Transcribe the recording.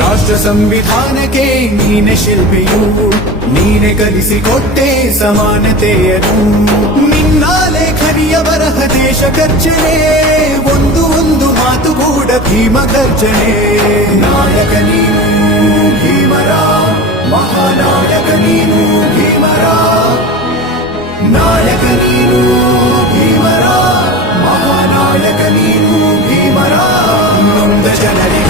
ರಾಷ್ಟ್ರ ಸಂವಿಧಾನಕ್ಕೆ ನೀನೆ ಶಿಲ್ಪಿಯು, ನೀನೆ ಕಲಿಸಿಕೊಟ್ಟೆ ಸಮಾನತೆಯನ್ನು. ನಿನ್ನ ಲೇಖನಿಯ ಬರಹ ದೇಶ ಖರ್ಚನೆ, ಒಂದು ಒಂದು ಮಾತು ಕೂಡ ಭೀಮ ಗರ್ಜನೆ. ನಾಯಕ ನೀನು ಭೀಮರ, ಮಹಾನಾಯಕ ನೀನು ಭೀಮರ, ನಾಯಕ ನೀನು ಭೀಮರ, ಮಹಾನಾಯಕ ನೀನು ಭೀಮರ. ನೊಂದ ಜನರಿಗೆ